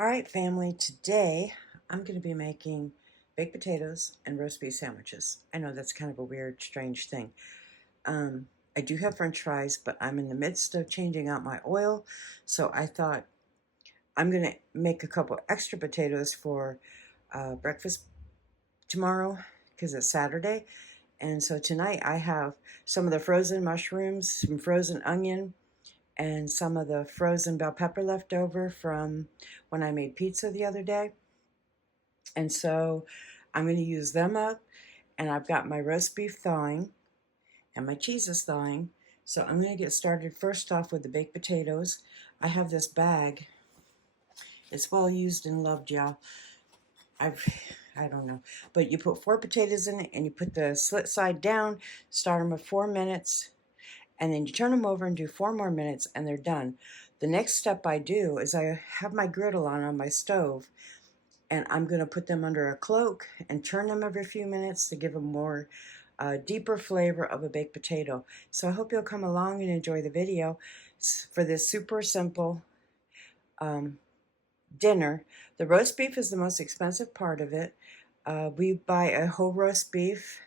All right, family, today I'm going to be making baked potatoes and roast beef sandwiches. I know that's kind of a weird, strange thing. Um, I do have french fries, but I'm in the midst of changing out my oil, so I thought I'm going to make a couple extra potatoes for breakfast tomorrow because it's Saturday. And so tonight I have some of the frozen mushrooms, some frozen onion, and some of the frozen bell pepper left over from when I made pizza the other day. And so I'm going to use them up. And I've got my roast beef thawing and my cheese is thawing. So I'm going to get started first off with the baked potatoes. I have this bag. It's well used and loved, y'all. I don't know. But you put 4 potatoes in it and you put the slit side down, start them at 4 minutes, and then you turn them over and do 4 more minutes and they're done. The next step I do is I have my griddle on my stove, and I'm going to put them under a cloak and turn them every few minutes to give them more deeper flavor of a baked potato. So I hope you'll come along and enjoy the video for this super simple dinner. The roast beef is the most expensive part of it. We buy a whole roast beef,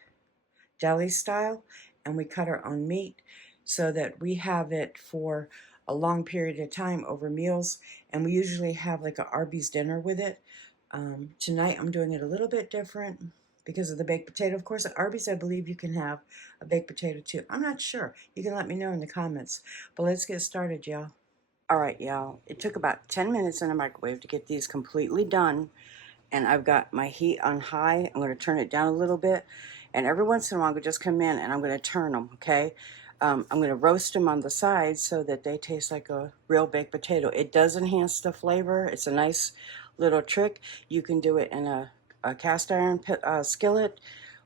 deli style, and we cut our own meat so that we have it for a long period of time over meals, and we usually have like a Arby's dinner with it. Tonight I'm doing it a little bit different because of the baked potato. Of course, at Arby's I believe you can have a baked potato too. I'm not sure. You can let me know in the comments. But let's get started, y'all. Alright, y'all. It took about 10 minutes in the microwave to get these completely done. And I've got my heat on high. I'm going to turn it down a little bit. And every once in a while I'm going to just come in and I'm going to turn them, okay? I'm going to roast them on the sides so that they taste like a real baked potato. It does enhance the flavor. It's a nice little trick. You can do it in a cast iron skillet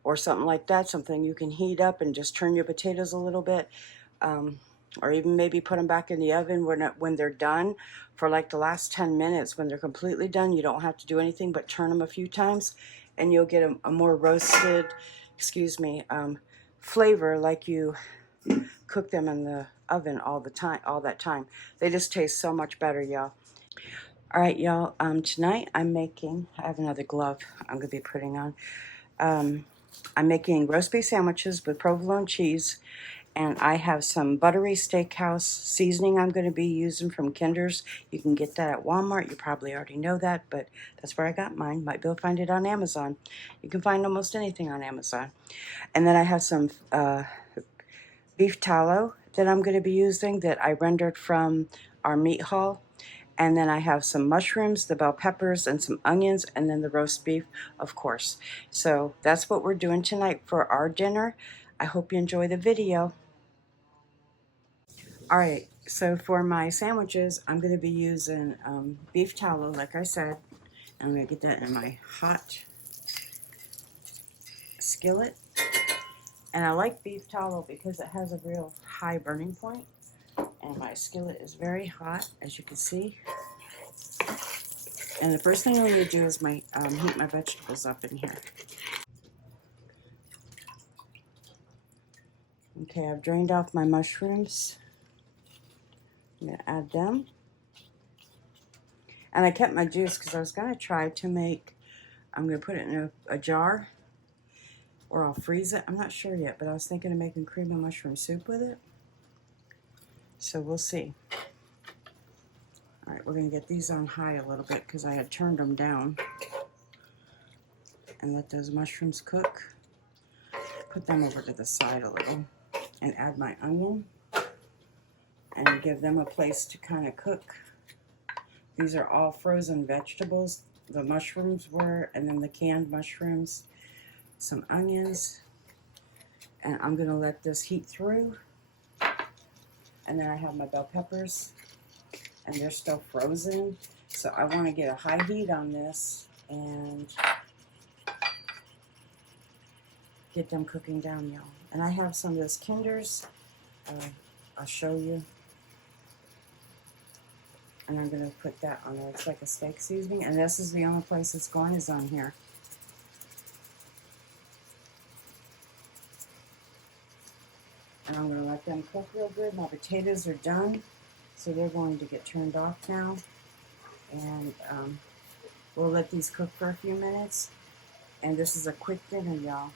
or something like that, something you can heat up and just turn your potatoes a little bit. Or even maybe put them back in the oven when they're done for like the last 10 minutes. When they're completely done, you don't have to do anything but turn them a few times, and you'll get a more roasted, flavor like you cook them in the oven all that time. They just taste so much better, y'all. All right, y'all. Tonight I have another glove I'm gonna be putting on. I'm making roast beef sandwiches with provolone cheese, and I have some buttery steakhouse seasoning I'm going to be using from Kinder's. You can get that at Walmart. You probably already know that, but that's where I got mine. Might be able to find it on Amazon. You can find almost anything on Amazon. And then I have some beef tallow that I'm going to be using that I rendered from our meat haul. And then I have some mushrooms, the bell peppers, and some onions, and then the roast beef, of course. So that's what we're doing tonight for our dinner. I hope you enjoy the video. All right, so for my sandwiches, I'm going to be using beef tallow, like I said. I'm going to get that in my hot skillet. And I like beef tallow because it has a real high burning point. And my skillet is very hot, as you can see. And the first thing I'm going to do is heat my vegetables up in here. Okay, I've drained off my mushrooms. I'm going to add them. And I kept my juice because I was going to try to I'm going to put it in a jar, or I'll freeze it. I'm not sure yet, but I was thinking of making cream of mushroom soup with it. So we'll see. All right, we're going to get these on high a little bit because I had turned them down. And let those mushrooms cook. Put them over to the side a little and add my onion and give them a place to kind of cook. These are all frozen vegetables. The mushrooms were, and then the canned mushrooms, some onions, and I'm going to let this heat through. And then I have my bell peppers, and they're still frozen. So I want to get a high heat on this and get them cooking down, y'all. And I have some of this Kinder's. I'll show you. And I'm going to put that on there. It's like a steak seasoning. And this is the only place it's going is on here. And I'm going to let them cook real good. My potatoes are done. So they're going to get turned off now. And we'll let these cook for a few minutes. And this is a quick dinner, y'all.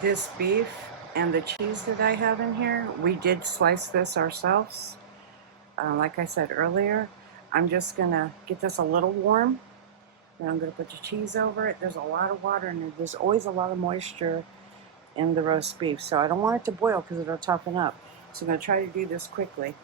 This beef and the cheese that I have in here, we did slice this ourselves. Like I said earlier, I'm just gonna get this a little warm. Then I'm gonna put the cheese over it. There's a lot of water in it. There's always a lot of moisture in the roast beef, so I don't want it to boil because it'll toughen up. So I'm gonna try to do this quickly.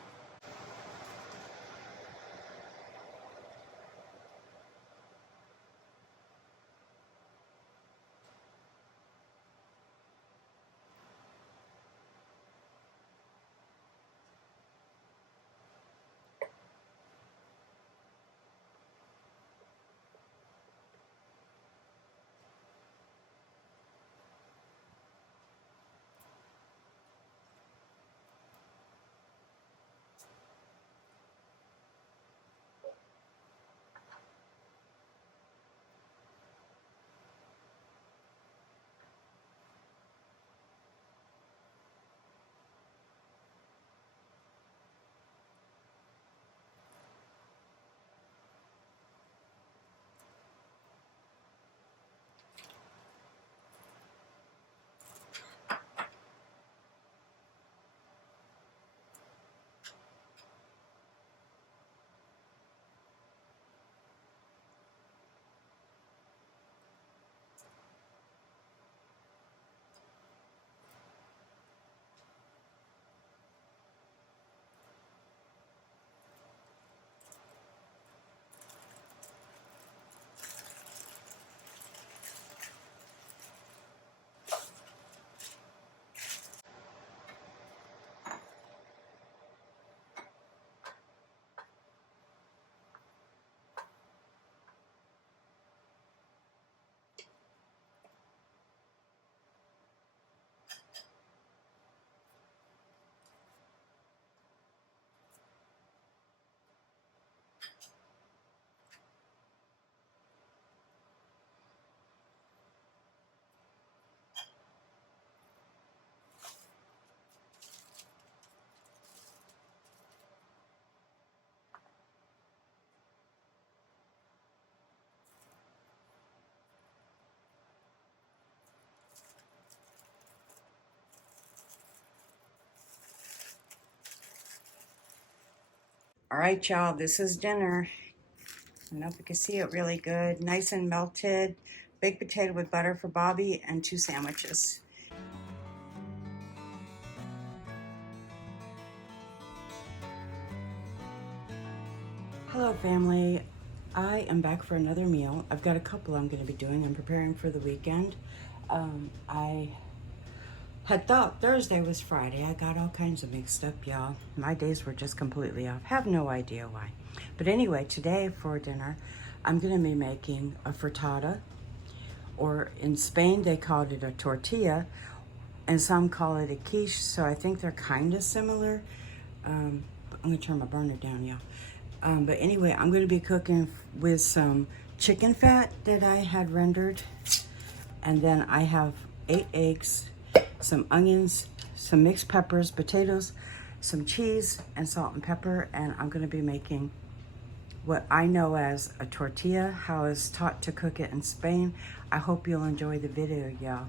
All right, y'all, this is dinner. I don't know if you can see it really good. Nice and melted. Baked potato with butter for Bobby and 2 sandwiches. Hello, family. I am back for another meal. I've got a couple I'm going to be doing. I'm preparing for the weekend. I Had thought Thursday was Friday. I got all kinds of mixed up, y'all. My days were just completely off. Have no idea why. But anyway, today for dinner, I'm going to be making a frittata, or in Spain they called it a tortilla, and some call it a quiche, so I think they're kind of similar. I'm going to turn my burner down, y'all. But anyway, I'm going to be cooking with some chicken fat that I had rendered, and then I have 8 eggs, some onions, some mixed peppers, potatoes, some cheese, and salt and pepper. And I'm going to be making what I know as a tortilla, how I was taught to cook it in Spain. I hope you'll enjoy the video, y'all.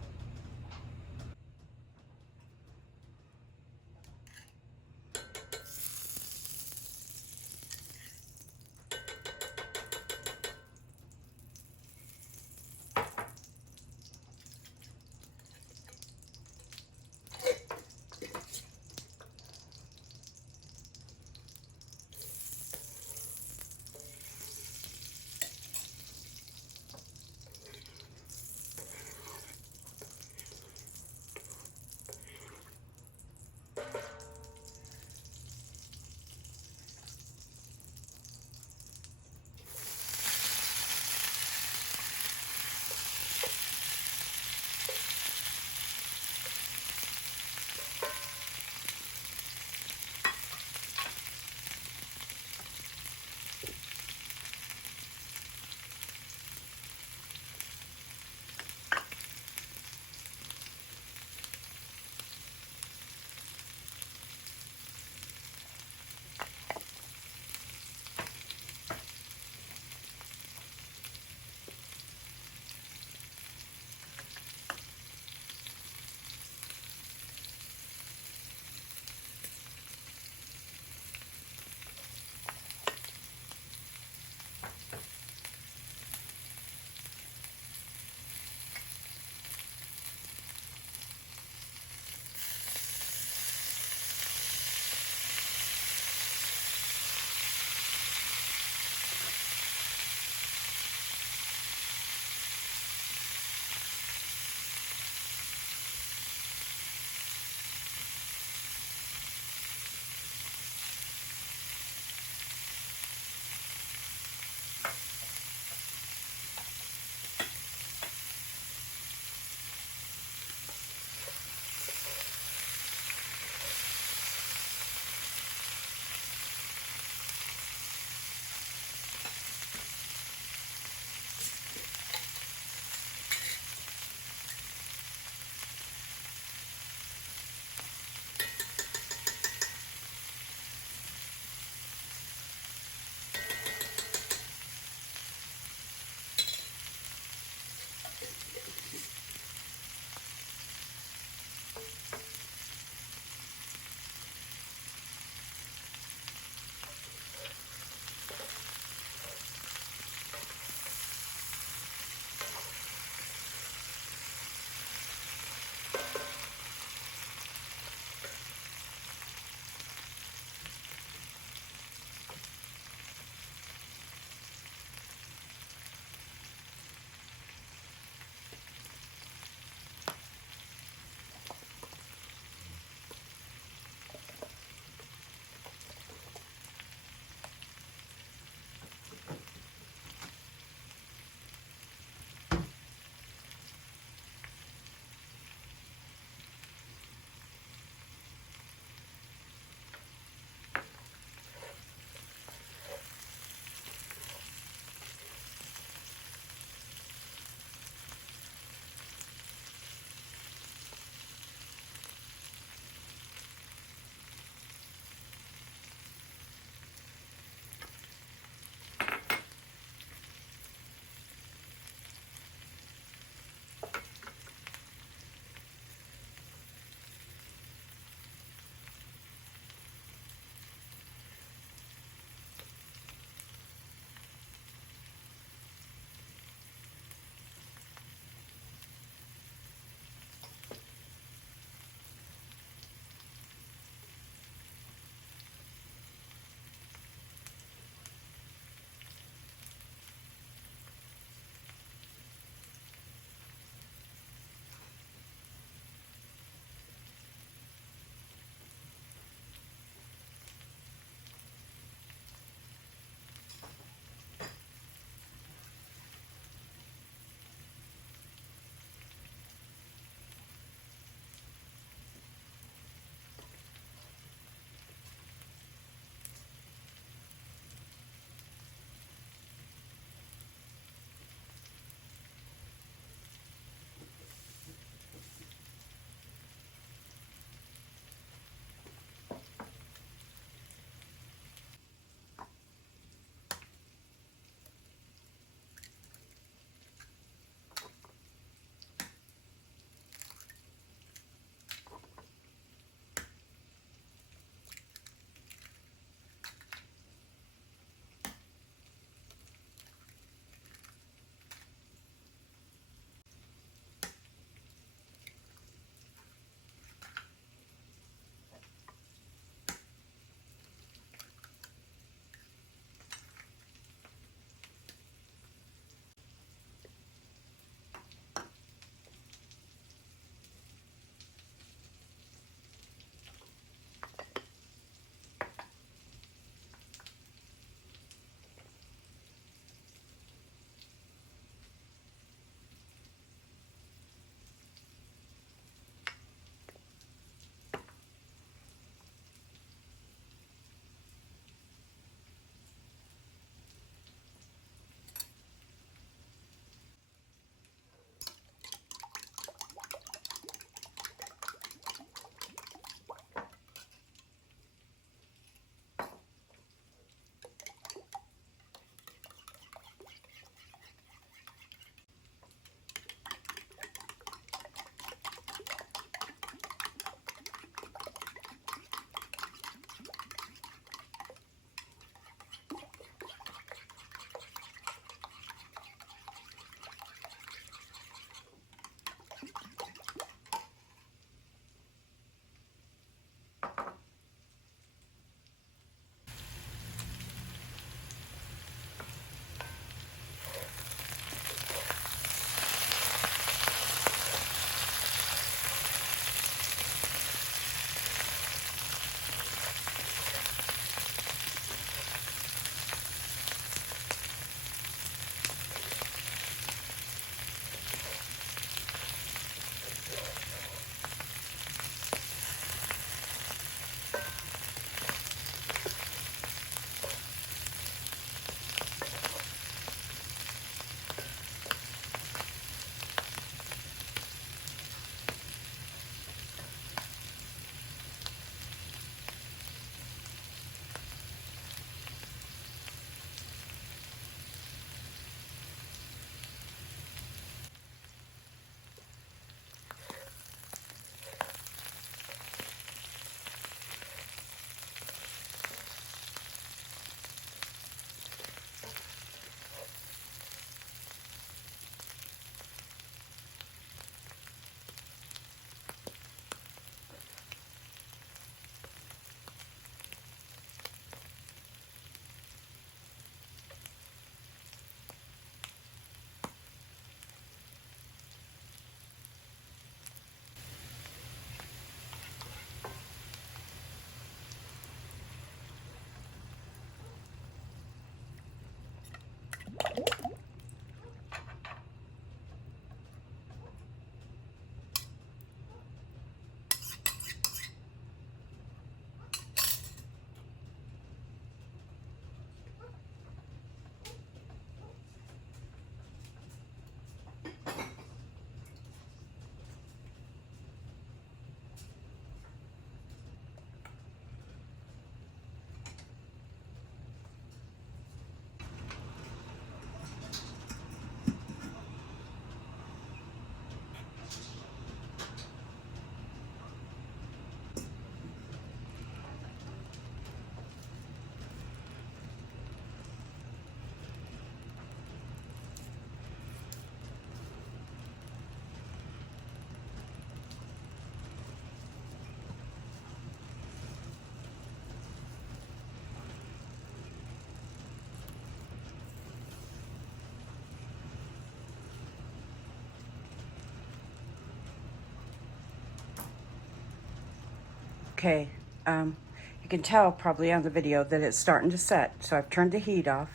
Okay, you can tell probably on the video that it's starting to set. So I've turned the heat off.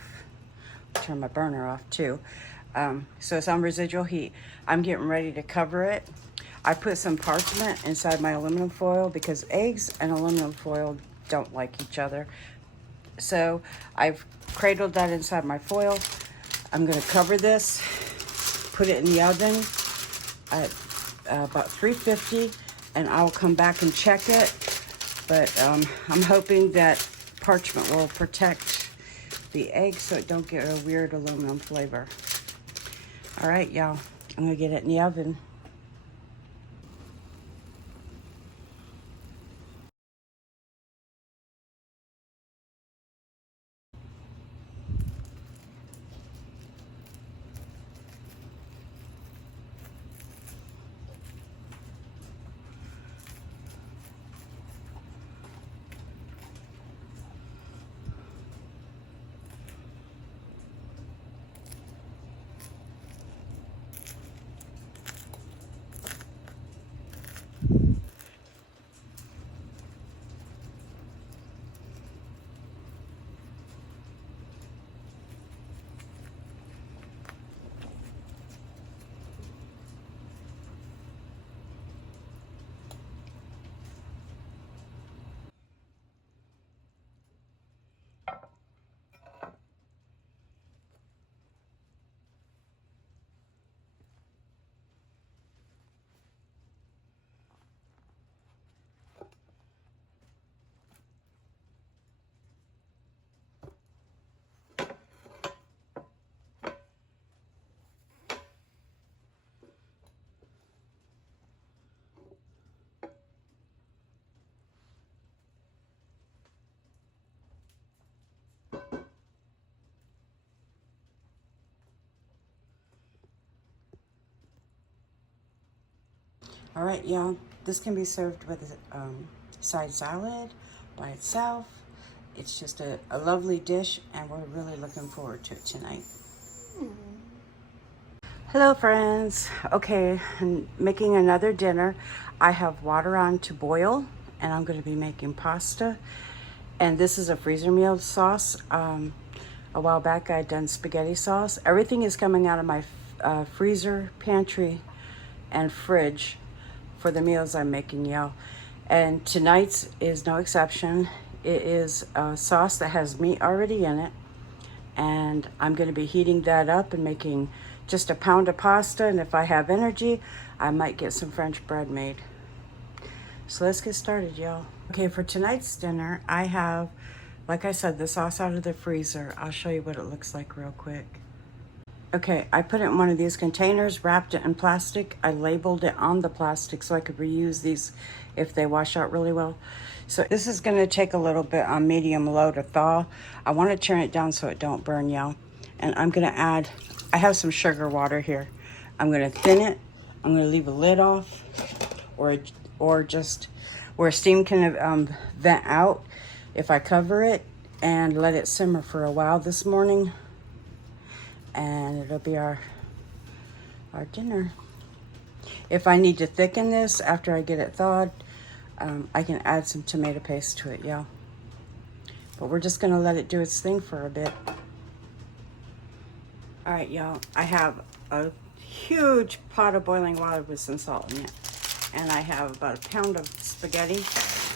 Turn my burner off too. So it's on residual heat. I'm getting ready to cover it. I put some parchment inside my aluminum foil because eggs and aluminum foil don't like each other. So I've cradled that inside my foil. I'm gonna cover this, put it in the oven at about 350, and I'll come back and check it. But I'm hoping that parchment will protect the egg so it don't get a weird aluminum flavor. All right, y'all, I'm gonna get it in the oven. All right, y'all, this can be served with a side salad by itself. It's just a lovely dish, and we're really looking forward to it tonight. Hello, friends. Okay, I'm making another dinner. I have water on to boil, and I'm going to be making pasta. And this is a freezer meal sauce. A while back, I had done spaghetti sauce. Everything is coming out of my freezer, pantry, and fridge for the meals I'm making, y'all. And tonight's is no exception. It is a sauce that has meat already in it. And I'm going to be heating that up and making just a pound of pasta. And if I have energy, I might get some French bread made. So let's get started, y'all. Okay, for tonight's dinner, I have, like I said, the sauce out of the freezer. I'll show you what it looks like real quick. Okay, I put it in one of these containers, wrapped it in plastic. I labeled it on the plastic so I could reuse these if they wash out really well. So this is gonna take a little bit on medium low to thaw. I wanna turn it down so it don't burn, y'all. And I'm gonna add, I have some sugar water here. I'm gonna thin it. I'm gonna leave a lid off or just where steam can vent out if I cover it and let it simmer for a while this morning. And it'll be our dinner. If I need to thicken this after I get it thawed, I can add some tomato paste to it, y'all. But we're just gonna let it do its thing for a bit. All right, y'all, I have a huge pot of boiling water with some salt in it. And I have about a pound of spaghetti.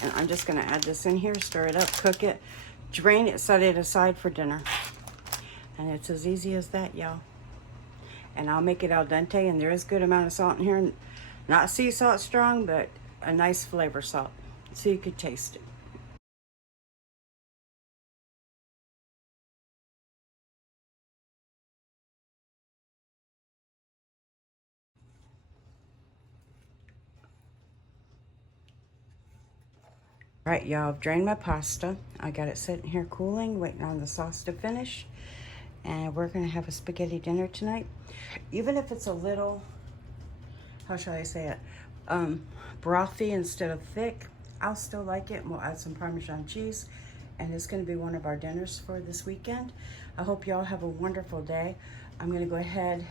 And I'm just gonna add this in here, stir it up, cook it, drain it, set it aside for dinner. And it's as easy as that, y'all. And I'll make it al dente, and there is a good amount of salt in here. Not sea salt strong, but a nice flavor salt, so you could taste it. All right, y'all, I've drained my pasta. I got it sitting here cooling, waiting on the sauce to finish. And we're gonna have a spaghetti dinner tonight. Even if it's a little, how shall I say it, brothy instead of thick, I'll still like it. And we'll add some Parmesan cheese. And it's gonna be one of our dinners for this weekend. I hope y'all have a wonderful day. I'm gonna go ahead,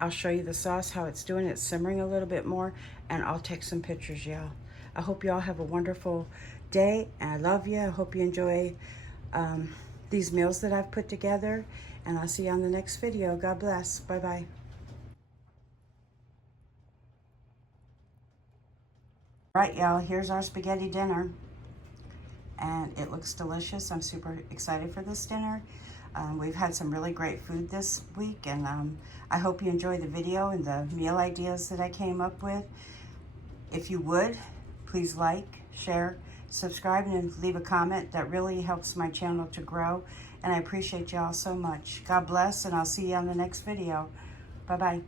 I'll show you the sauce, how it's doing. It's simmering a little bit more, and I'll take some pictures, y'all. I hope you all have a wonderful day, and I love you. I hope you enjoy these meals that I've put together, and I'll see you on the next video. God bless. Bye-bye. Right, y'all, here's our spaghetti dinner, and it looks delicious. I'm super excited for this dinner. We've had some really great food this week, and I hope you enjoy the video and the meal ideas that I came up with. If you would, please like, share, subscribe, and leave a comment. That really helps my channel to grow, and I appreciate y'all so much. God bless, and I'll see you on the next video. Bye-bye.